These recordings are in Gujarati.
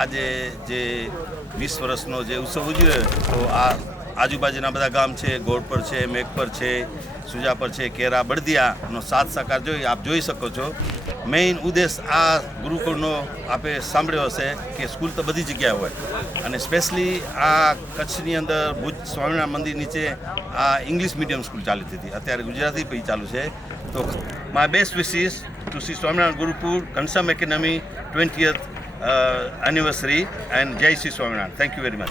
આજે જે 20 વર્ષનો જે ઉત્સવ ઉજવ્યો તો આ આજુબાજુના બધા ગામ છે, ગોળપર છે, મેઘપર છે, સુજાપર છે, કેરા, બળદિયાનો સાથ સહકાર આપ જોઈ શકો છો. મેઇન ઉદ્દેશ આ ગુરુકુળનો આપે સાંભળ્યો હશે કે સ્કૂલ તો બધી જગ્યાએ હોય અને સ્પેશિયલી આ કચ્છની અંદર ભુજ સ્વામિનારાયણ મંદિર નીચે આ ઇંગ્લિશ મીડિયમ સ્કૂલ ચાલતી હતી, અત્યારે ગુજરાતી પણ ચાલુ છે. તો my best wishes to Shri Swaminarayan Gurukul Ghanshyam academy 20th anniversary and જય Shri Swaminarayan. Thank you very much.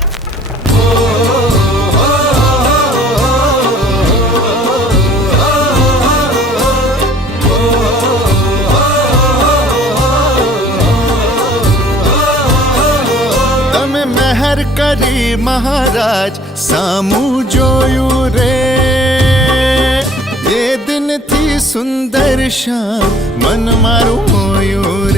મહેર કરી મહારાજ સામું જોયું રે, એ દિનથી સુંદર શ્યામ મન મારું મોયું